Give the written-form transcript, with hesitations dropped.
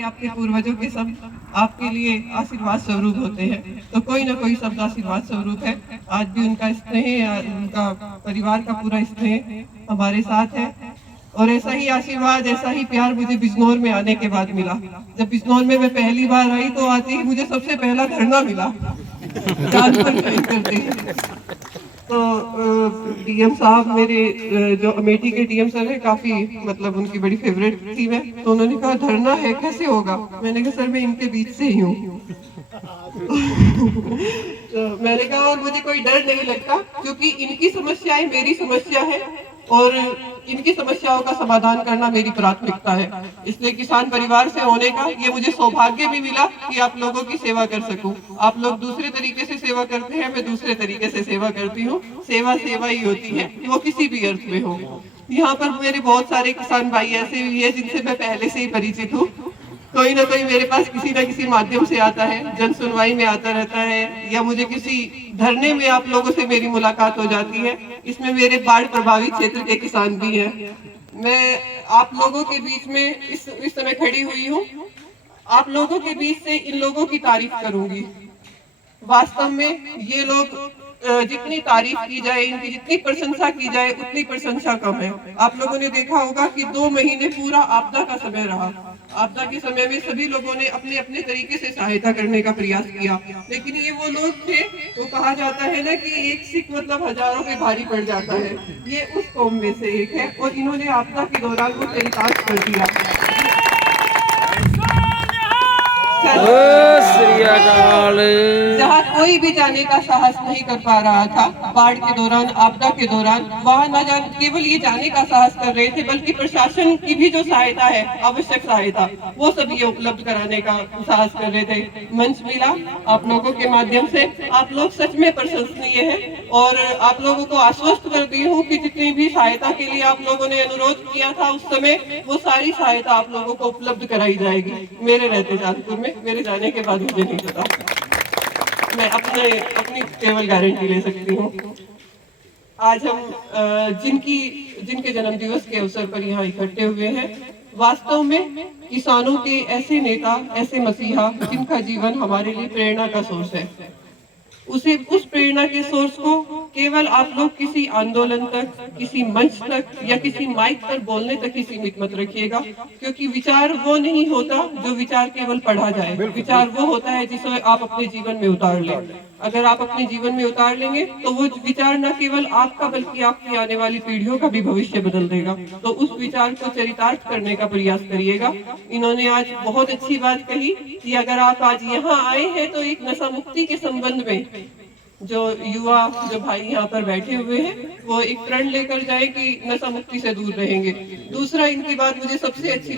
कि आपके पूर्वजों के शब्द आपके लिए आशीर्वाद स्वरूप होते हैं, तो कोई ना कोई शब्द आशीर्वाद स्वरूप है। आज भी उनका स्नेह, उनका परिवार का पूरा स्नेह हमारे साथ है। और ऐसा ही आशीर्वाद, ऐसा ही प्यार मुझे बिजनौर में आने के बाद मिला। जब बिजनौर में मैं पहली बार आई तो आते ही मुझे सबसे पहला धरना मिला जानवर खरीद करते। तो डीएम साहब मेरे जो अमेठी के डीएम सर है, काफी मतलब उनकी बड़ी फेवरेट थी मैं, तो उन्होंने कहा धरना है कैसे होगा। मैंने कहा सर मैं इनके बीच से ही हूँ। तो मैंने कहा और मुझे कोई डर नहीं लगता, क्योंकि इनकी समस्याएं मेरी समस्या है और इनकी समस्याओं का समाधान करना मेरी प्राथमिकता है। इसलिए किसान परिवार से होने का ये मुझे सौभाग्य भी मिला कि आप लोगों की सेवा कर सकूं। आप लोग दूसरे तरीके से सेवा करते हैं, मैं दूसरे तरीके से सेवा करती हूँ। सेवा सेवा ही होती है, वो किसी भी अर्थ में हो। यहाँ पर मेरे बहुत सारे किसान भाई ऐसे भी है जिनसे मैं पहले से ही परिचित हूँ। कोई ना कोई मेरे पास किसी ना किसी माध्यम से आता है, जन सुनवाई में आता रहता है, या मुझे किसी धरने में आप लोगों से मेरी मुलाकात हो जाती है। इसमें मेरे बाढ़ प्रभावित क्षेत्र के किसान भी हैं। मैं आप लोगों के बीच में इस समय खड़ी हुई हूँ। आप लोगों के बीच से इन लोगों की तारीफ करूंगी। वास्तव में ये लोग जितनी तारीफ की जाए, इनकी जितनी प्रशंसा की जाए उतनी प्रशंसा कम है। आप लोगों ने देखा होगा कि 2 महीने पूरा आपदा का समय रहा। आपदा के समय में सभी लोगों ने अपने अपने तरीके से सहायता करने का प्रयास किया, लेकिन ये वो लोग थे, तो कहा जाता है ना कि एक सिख मतलब हजारों पे भारी पड़ जाता है। ये उस कौम में से एक है और इन्होंने आपदा के दौरान वो चरितार्थ कर दिया। जहाँ कोई भी जाने का साहस नहीं कर पा रहा था बाढ़ के दौरान, आपदा के दौरान, वहाँ न जान केवल ये जाने का साहस कर रहे थे, बल्कि प्रशासन की भी जो सहायता है, आवश्यक सहायता, वो सब ये उपलब्ध कराने का साहस कर रहे थे। मंच मिला आप लोगों के माध्यम से, आप लोग सच में प्रशंसनीय हैं और आप लोगों को आश्वस्त करती हूँ कि जितनी भी सहायता के लिए आप लोगों ने अनुरोध किया था उस समय, वो सारी सहायता आप लोगों को उपलब्ध कराई जाएगी। मेरे रहते जानपुर में, मेरे जाने के बाद मुझे नहीं पता, मैं अपनी केवल गारंटी ले सकती हूँ। आज हम जिनके जन्म दिवस के अवसर पर यहाँ इकट्ठे हुए हैं, वास्तव में किसानों के ऐसे नेता, ऐसे मसीहा जिनका जीवन हमारे लिए प्रेरणा का सोर्स है। उस प्रेरणा के सोर्स को केवल आप लोग किसी आंदोलन तक, किसी मंच तक या किसी माइक पर बोलने तक ही सीमित मत रखिएगा, क्योंकि विचार वो नहीं होता जो विचार केवल पढ़ा जाए। विचार वो होता है जिसे आप अपने जीवन में उतार लें। अगर आप अपने जीवन में उतार लेंगे तो वो विचार न केवल आपका बल्कि आपकी आने वाली पीढ़ियों का भी भविष्य बदल देगा। तो उस विचार को चरितार्थ करने का प्रयास करिएगा। इन्होंने आज बहुत अच्छी बात कही कि अगर आप आज यहाँ आए हैं तो एक नशा मुक्ति के संबंध में जो युवा जो भाई यहाँ पर बैठे हुए हैं वो एक प्रण लेकर जाए कि नशा मुक्ति से दूर रहेंगे। दूसरा, इनकी बात मुझे सबसे अच्छी